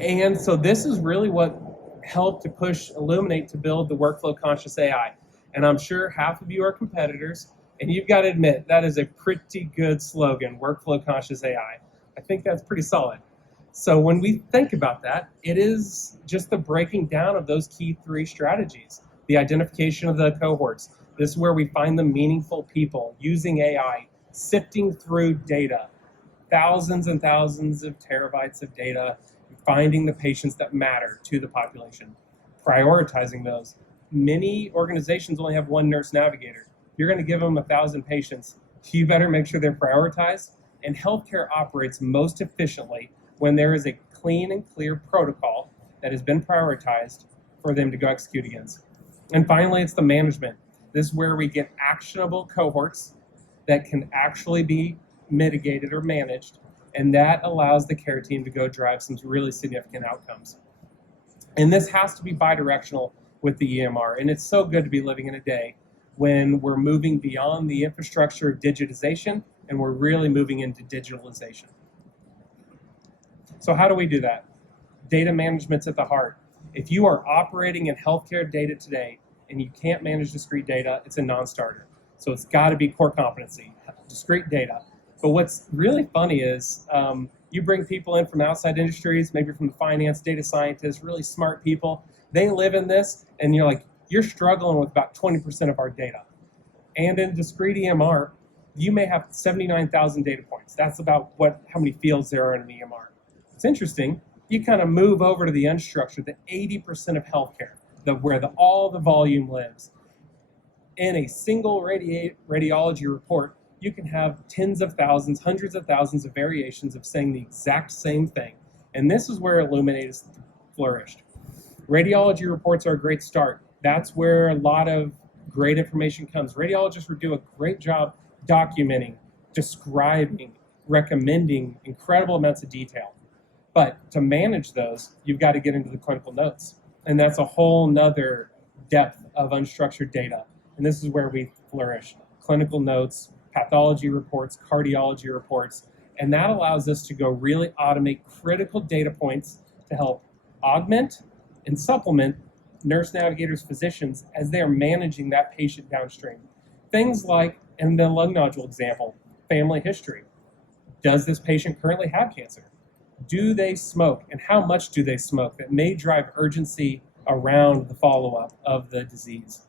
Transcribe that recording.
And so this is really what helped to push Illuminate to build the workflow conscious AI. And I'm sure half of you are competitors, and you've got to admit that is a pretty good slogan, workflow conscious AI. I think that's pretty solid. So when we think about that, it is just the breaking down of those key three strategies. The identification of the cohorts. This is where we find the meaningful people using AI, sifting through data, thousands and thousands of terabytes of data, finding the patients that matter to the population, prioritizing those. Many organizations only have one nurse navigator. You're going to give them 1,000 patients. You better make sure they're prioritized. And healthcare operates most efficiently when there is a clean and clear protocol that has been prioritized for them to go execute against. And finally, it's the management. This is where we get actionable cohorts that can actually be mitigated or managed, and that allows the care team to go drive some really significant outcomes. And this has to be bidirectional with the EMR, and it's so good to be living in a day when we're moving beyond the infrastructure of digitization and we're really moving into digitalization. So how do we do that? Data management's at the heart. If you are operating in healthcare data today and you can't manage discrete data, it's a non-starter. So it's got to be core competency, discrete data. But what's really funny is you bring people in from outside industries, maybe from the finance, data scientists, really smart people. They live in this, and you're like, you're struggling with about 20% of our data. And in discrete EMR, you may have 79,000 data points. That's about how many fields there are in an EMR. It's interesting. You kind of move over to the unstructured, the 80% of healthcare, where all the volume lives. In a single radiology report, you can have tens of thousands, hundreds of thousands of variations of saying the exact same thing. And this is where Illuminate has flourished. Radiology reports are a great start. That's where a lot of great information comes. Radiologists will do a great job documenting, describing, recommending incredible amounts of detail. But to manage those, you've got to get into the clinical notes. And that's a whole nother depth of unstructured data. And this is where we flourish. Clinical notes, pathology reports, cardiology reports, and that allows us to go really automate critical data points to help augment and supplement nurse navigators, physicians, as they're managing that patient downstream. Things like, in the lung nodule example, family history. Does this patient currently have cancer? Do they smoke, and how much do they smoke? That may drive urgency around the follow-up of the disease.